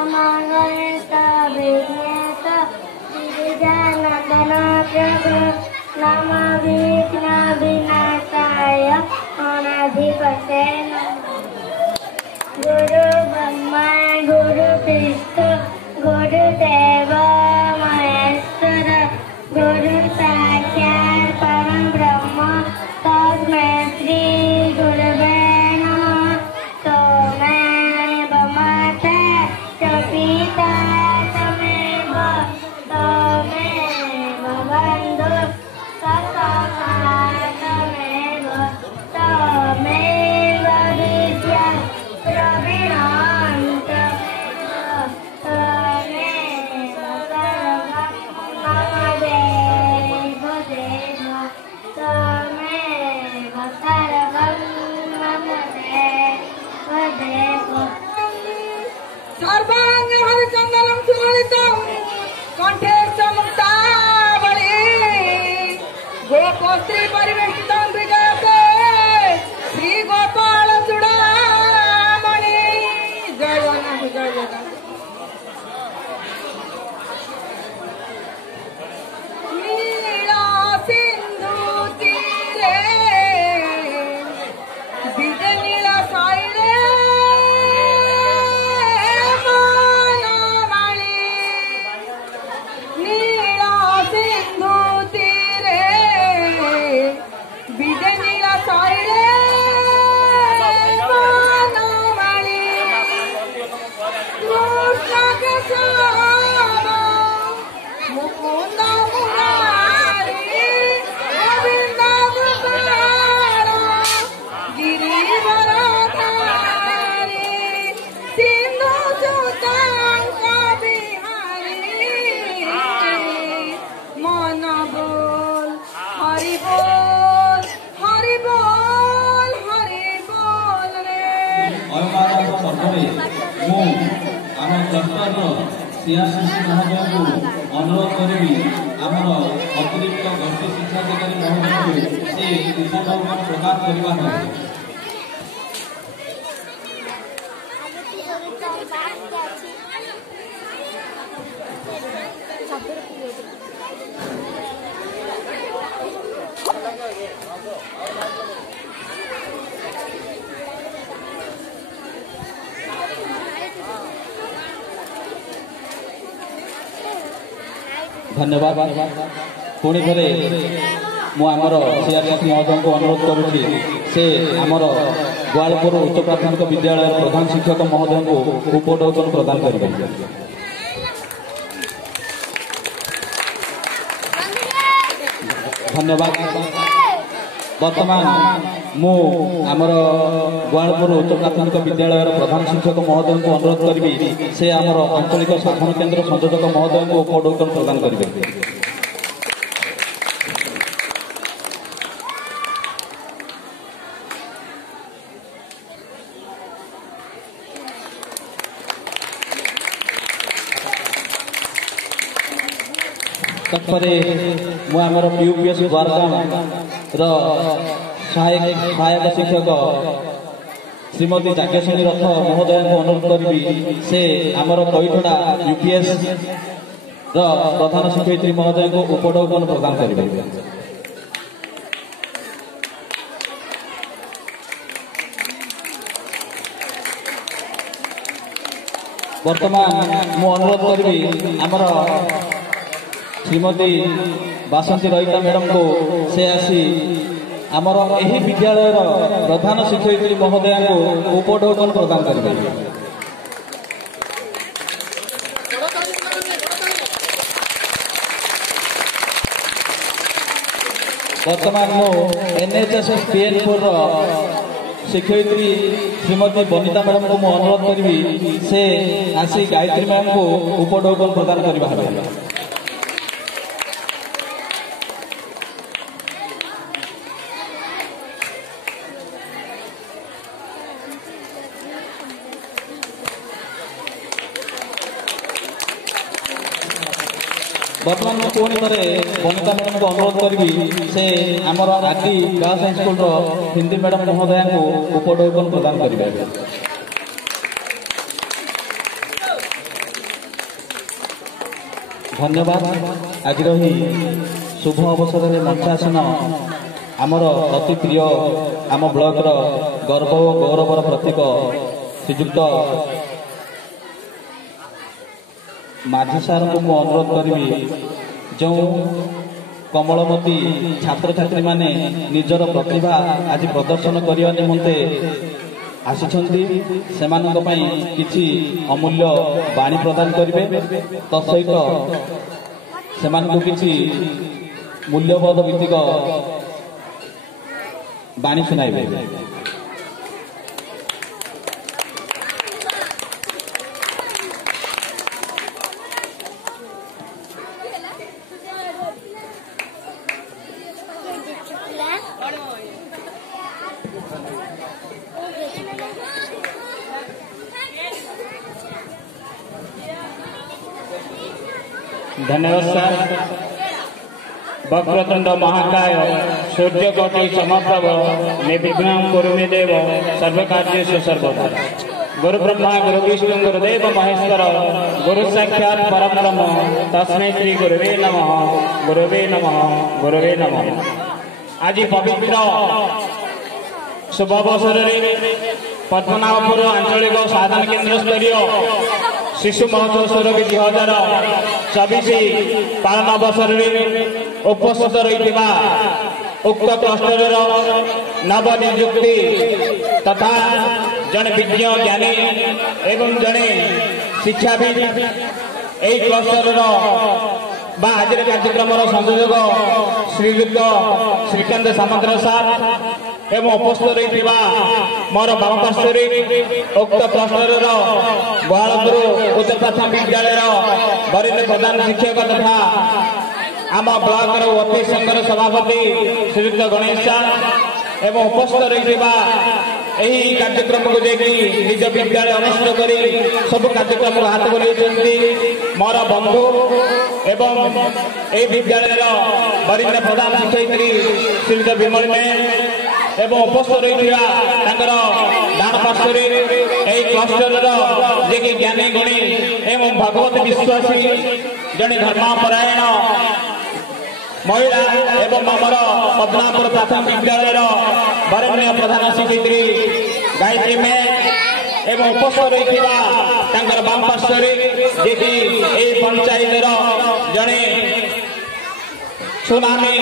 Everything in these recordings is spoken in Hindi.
गणेश विघ्नेश विद्यानंदन प्रभु नम विघ्न विनाशाय अनाधिपते गुरु ब्रह्मा गुरु विष्णु गुरुदेव महेश्वर गुरु साक्षात् परम ब्रह्म तस्मै श्री गुरवे नमः। त्वमेव माता च पिता त्वमेव बन्धु सखा त्वमेव विद्या प्रवीणान्त त्वमेव सर्वं मम देव त्वमेव सर्वं मम देव सर्वांग हरिचंदनं सुललितं कंठे मुक्तावली गोपस्त्री परिवेष्टितं विजयते श्री गोपाल चूड़ामणि जय जगन्नाथ जय जगन्नाथ। नीला सिंधु तीरे विजय नीला साइरे नीला सिंधु तीरे विजय नीला साइरे वनमाली कृष्ण के श्याम मुकुंद मुरारी गोविंद गोपाल गिरिवरधारी सिंधु सुतांक बिहारी मन बोल हरि बोल हरि बोल हरि बोल रे। अभिभावक सर्वे मु आम क्लस्टर सियासी महोदय को अनुरोध करी आमर अतिरिक्त गोष्ठी शिक्षाधिकारी महोदय को से उपभोग प्रदान करवा है। धन्यवाद। पुणी थे मुझर सीआरएस महोदय को अनुरोध करुँगी से आमर गोवालपुर उच्च प्राथमिक विद्यालय प्रधान शिक्षक महोदय को उपटोकन प्रदान करेंगे। धन्यवाद। वर्तमान मु आमर गोवालपुर उच्च प्राथमिक विद्यालय प्रधान शिक्षक महोदय को अनुरोध करी से आमर आंचलिक साधन केन्द्र संयोजक महोदय को उपटोकन प्रदान करेंगे। तत्परे मुझे पीयूपीएस द्वारकाम सहायक शिक्षक श्रीमती जाज्ञसेनी रथ महोदय को अनुरोध करी से आमर कैठड़ा यूपीएस प्रधान शिक्षयित्री महोदय को उपटोकन प्रदान करेंगे। वर्तमान मु अनुरोध करी आमर श्रीमती बासंती रईता मैडम को से आसी आमर यही विद्यालय प्रधान शिक्षयित्री महोदय को उपटोकन प्रदान करेंगे। वर्तमान मु एनएचएसएस PN4 शिक्षयित्री श्रीमती बनिता मैडम को मु अनुरोध करी से आसी गायत्री मैम को उपटोकन प्रदान करवा। वर्तमान में पुणी थे बनिता मैडम को अनुरोध करी से आमर आदि girls high school Hindi madam महोदय को उपटोकन प्रदान करेंगे। धन्यवाद। आज शुभ अवसर में मंचासन आमर अति प्रिय आम ब्लॉक गर्व और गौरवर प्रतीक श्रीजुक्त माझी सार को मु अनुरोध करी जो कमलमती छात्र छात्री माने निजर प्रतिभा आज प्रदर्शन करने निमंते आसिछंती सेमानक पई किछि अमूल्य बाणी प्रदान करिवे तसहित सेमानक किछि मूल्यबोध भित्तिक बाणी सुनाइबे। धन्यवाद सर। वक्रतुंड महाकाय सूर्यकोटि समप्रभ निर्विघ्नं कुरु मे देव सर्वकार्येषु सर्वदा। गुरु ब्रह्मा गुरु विष्णु गुरुदेव महेश्वर गुरु साक्षात् परब्रह्म तस्मै श्री गुरुवे नमः गुरुवे नमः गुरुवे नमः। आज पवित्र शुभ अवसर पद्मनाभपुर आंचलिक साधन केन्द्र स्तरीय शिशु महोत्सव स्वरूप 2024 पालन अवसर में उपस्थित रही उक्त क्लस्टर नवनियुक्ति तथा जड़े विज्ञ ज्ञानी एवं जड़े शिक्षाविद यही क्लस्टर आज कार्यक्रम संयोजक श्रीयुक्त श्रीकांत सामंतर सार एवं उपस्थित रही मोर बाम पार्श्व उक्त क्लस्टर बहालपुर उच्च प्राथमिक विद्यालय वरिष्ठ प्रधान शिक्षक तथा आम ब्लॉक ओपी संघर सभापति श्रीयुक्त गणेश सार एवं उपस्थित रही यही कार्यक्रम को देखिए निज विद्यालय अनुष्ठित कर सब कार्यक्रम को हाथ बोलते मोर बंधु एवं यही विद्यालय वरिष्ठ प्रधान शिक्षयित्री श्रीयुक्त विमल मैन एवं उपस्थित रही डाण पार्श्व यही क्लस्टर जे ज्ञानी गुणी एवं भगवत विश्वासी जड़े धर्मपरायण महिला एवं आमर पद्मनाभपुर प्राथमिक विद्यालय वरेण्य प्रधान शिक्षयित्री गायत्री मैन एवं उपस्थित रही बाम पार्श्व जे पंचायत जड़े सुनामी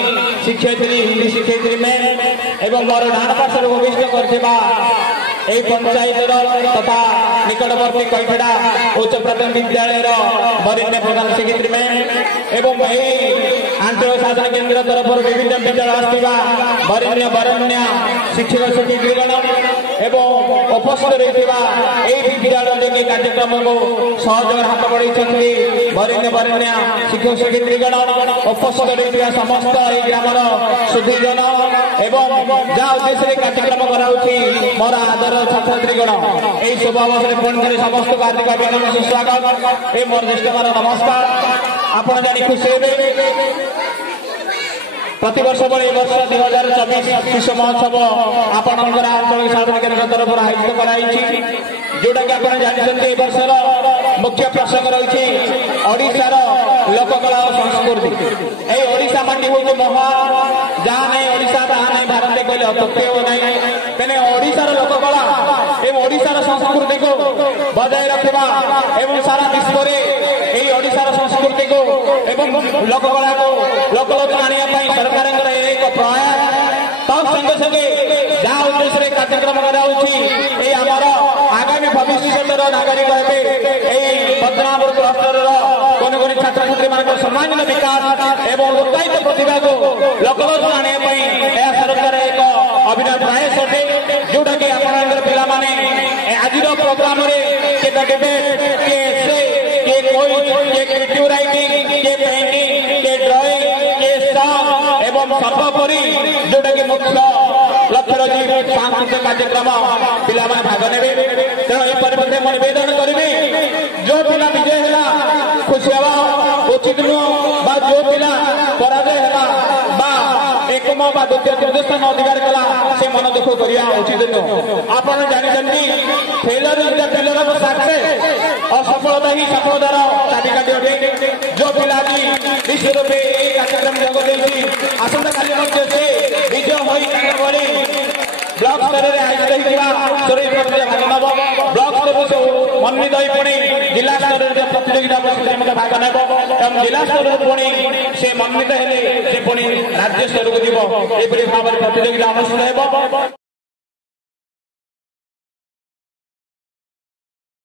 शिक्षयित्री हिंदी शिक्षयित्री मैन एवं मोर डाण पार्श्व उपविष्ट करथिबा यही पंचायत तथा निकटवर्ती कैखेड़ा उच्च प्राथमिक विद्यालय वरिष्ठ प्रधान शिक्षयित्री मैन एवं यही आंचलिक साधन केन्द्र तरफ विभिन्न विद्यालय आसवा वरिष्ठ वरेण्य शिक्षक शिक्षयित्रीगण एवं उपस्थित रही विद्यालय जो कार्यक्रम को सहयोग हाथ बढ़ाई वरिष्ठ वरेण्य शिक्षक शिक्षयित्रीगण उपस्थित रही समस्त ग्रामर सुधीजन एवं जहाँ उद्देश्य कार्यक्रम कराऊँगी मोर आदर छात्र छात्रीगण यही शुभ अवसर पुणी समस्त हार्दिक अभिनंदन सुस्वागत ए मोर ज्येष्ठ नमस्कार। आप जानी खुशी प्रतिवर्ष बड़े वर्ष 2024 शिशु महोत्सव आपणकर आंचलिक साधन केन्द्र तरफ आयोजित कराई जोटा कि आप जानते वर्षर मुख्य प्रसंग रही ओडिशार लोककला और संस्कृति। यही ओडिशा माटी हूँ महान जहाँ नहीं ओडिशा ताहा नहीं भारत कहले अत्युक्ति हो नहीं तेने ओडिशार लोककला एवं ओडिशार संस्कृति को बजाय रखा एवं सारा विश्व में ओडिशार संस्कृति को एवं लोककला को लोकलोचन आने सरकार एक प्रयास तंगे संगे जहाँ उद्देश्य कार्यक्रम कराऊँगी आमर आगामी भविष्य नागरिक हे पद्मनाभपुर क्लस्टर कोन छात्र छात्री मान सम्मानित विकास एवं उत्साहित प्रतिभा को लोकलोचन आने सरकार एक अभिनव प्रयास अटे जोटा कि आप पिला आज programme creative writing painting drawing song एवं सर्वोपरि जोटा कि मुख्य लक्ष्य रही सांस्कृतिक कार्यक्रम पिला भाग ने तेणु ये परिप्रेक्षी मैं निवेदन करी जो पिला विजय है खुशी हवा उचित नुह जो पिला पराजय है एकमत ବା ଦ୍ୱିତୀୟ ତୃତୀୟ ସ୍ଥାନ ଅଧିକାର କଲା ସେ ମନ ଦୁଃଖ କରିବା ଉଚିତ ନୁହଁ। ଆପଣ ଜାଣିଛନ୍ତି failure is the failure of success, ଅସଫଳତା ହିଁ ସଫଳତାର ଚାବିକାଠି ଅଟେ। ଯୋଉ ପିଲା ଆଜି ବିଶ୍ୱରୂପେ ଏହି କାର୍ଯ୍ୟକ୍ରମ ଯୋଗ ଦେଇଛି ଆସନ୍ତାକାଲି ମଧ୍ୟ ସେ ବିଜୟ ହୋଇ ତାଙ୍କ ଭଳି ବ୍ଲକ ସ୍ତରରେ ଆୟୋଜିତ ହୋଇଥିବା ସ୍ୱରୂପ ଭାଗ ନେବ। ବ୍ଲକ ସ୍ତରରୁ ସେ ମନୋନୀତ ହୋଇ ପୁଣି ଜିଲ୍ଲା ସ୍ତରରେ ଯେ ପ୍ରତିଯୋଗିତା ସେଥିରେ ମଧ୍ୟ ଭାଗ ନେବ ଏବଂ ଜିଲ୍ଲା ସ୍ତରରୁ ପୁଣି ସେ ମନୋନୀତ ହେଲେ ସେ ପୁଣି ରାଜ୍ୟ ସ୍ତରକୁ ଯିବ। ଏପରି ଭାବରେ ପ୍ରତିଯୋଗିତା ଅନୁଷ୍ଠିତ ହେବ।